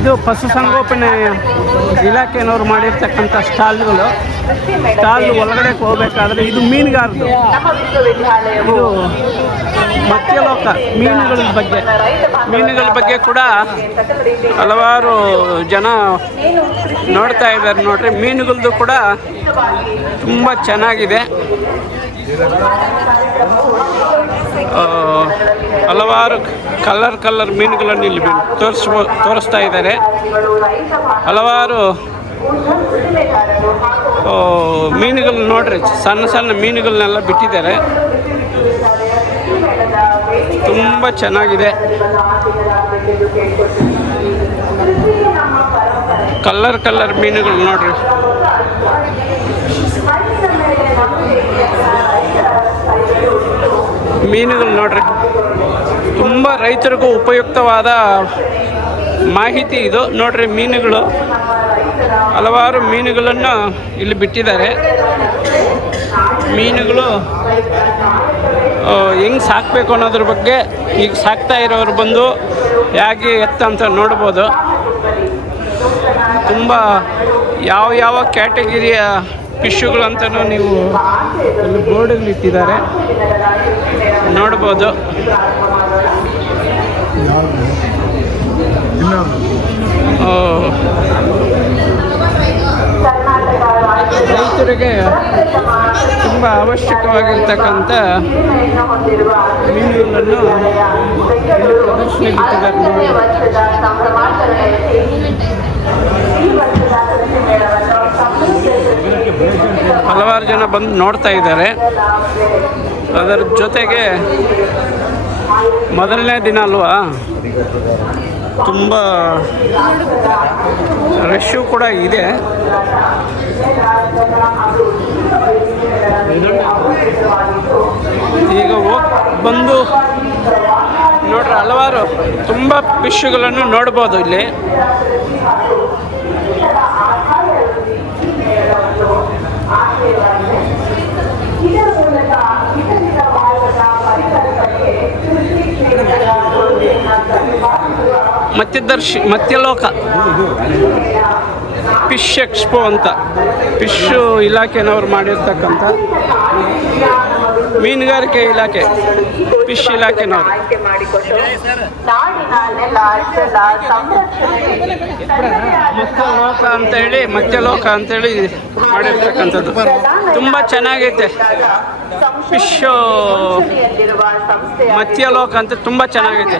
ಇದು ಪಶುಸಂಗೋಪನೆ ಇಲಾಖೆನವ್ರು ಮಾಡಿರ್ತಕ್ಕಂಥ ಸ್ಟಾಲ್ಗಳು. ಸ್ಟಾಲ್ ಒಳಗಡೆ ಹೋಗ್ಬೇಕಾದ್ರೆ ಇದು ಮೀನುಗಾರದು. ಇದು ಮತ್ಸ್ಯಲೋಕ ಮೀನುಗಳ ಬಗ್ಗೆ. ಮೀನುಗಳ ಬಗ್ಗೆ ಕೂಡ ಹಲವಾರು ಜನ ನೋಡ್ತಾ ಇದ್ದಾರೆ ನೋಡ್ರಿ. ಮೀನುಗಳದ್ದು ಕೂಡ ತುಂಬ ಚೆನ್ನಾಗಿದೆ. ಹಲವಾರು ಕಲರ್ ಕಲರ್ ಮೀನುಗಳನ್ನು ಇಲ್ಲಿ ತೋರಿಸ್ಬೋ ತೋರಿಸ್ತಾ ಇದ್ದಾರೆ. ಹಲವಾರು ಮೀನುಗಳು ನೋಡ್ರಿ, ಸಣ್ಣ ಸಣ್ಣ ಮೀನುಗಳನ್ನೆಲ್ಲ ಬಿಟ್ಟಿದ್ದಾರೆ. ತುಂಬ ಚೆನ್ನಾಗಿದೆ. ಕಲರ್ ಕಲರ್ ಮೀನುಗಳು ನೋಡ್ರಿ. ಮೀನುಗಳು ನೋಡ್ರಿ. ತುಂಬ ರೈತರಿಗೂ ಉಪಯುಕ್ತವಾದ ಮಾಹಿತಿ ಇದು. ನೋಡ್ರಿ ಮೀನುಗಳು. ಹಲವಾರು ಮೀನುಗಳನ್ನು ಇಲ್ಲಿ ಬಿಟ್ಟಿದ್ದಾರೆ. ಮೀನುಗಳು ಹೆಂಗೆ ಸಾಕಬೇಕು ಅನ್ನೋದ್ರ ಬಗ್ಗೆ ಈಗ ಸಾಕ್ತಾ ಇರೋರು ಬಂದು ಹೇಗೆ ಎತ್ತ ಅಂತ ನೋಡ್ಬೋದು. ತುಂಬ ಯಾವ ಯಾವ ಕ್ಯಾಟಗಿರಿಯ ಫಿಶ್ಶುಗಳು ಅಂತಲೂ ನೀವು ಇಲ್ಲಿ ಬೋರ್ಡಲ್ಲಿ ಇಟ್ಟಿದ್ದಾರೆ. ನೋಡ್ಬೋದು. ರೈತರಿಗೆ ತುಂಬ ಅವಶ್ಯಕವಾಗಿರ್ತಕ್ಕಂಥ ಮೀನುಗಳನ್ನು ಇಲ್ಲಿ ಹಲವಾರು ಜನ ಬಂದು ನೋಡ್ತಾ ಇದ್ದಾರೆ. ಅದರ ಜೊತೆಗೆ ಮೊದಲನೇ ದಿನ ಅಲ್ವಾ? ತುಂಬ ರಶ್ಶು ಕೂಡ ಇದೆ. ಈಗ ಹೋಗ್ ಬಂದು ನೋಡ್ರಿ, ಹಲವಾರು ತುಂಬ ಪಿಶುಗಳನ್ನು ನೋಡ್ಬೋದು ಇಲ್ಲಿ. ಮತ್ಸ್ಯದರ್ಶಿ ಮತ್ಸ್ಯಲೋಕ ಫಿಶ್ ಎಕ್ಸ್ಪೋ ಅಂತ. ಫಿಶ್ಶು ಇಲಾಖೆನವ್ರು ಮಾಡಿರ್ತಕ್ಕಂಥ ಮೀನುಗಾರಿಕೆ ಇಲಾಖೆ ಫಿಶ್ ಇಲಾಖೆನವರು. ಲೋಕ ಅಂತ ಹೇಳಿ ಮತ್ಸ್ಯಲೋಕ ಅಂತೇಳಿ ಮಾಡಿರ್ತಕ್ಕಂಥದ್ದು. ತುಂಬ ಚೆನ್ನಾಗೈತೆ. ಫಿಶ್ಶು ಮತ್ಯಲೋಕ ಅಂತ ತುಂಬ ಚೆನ್ನಾಗೈತೆ.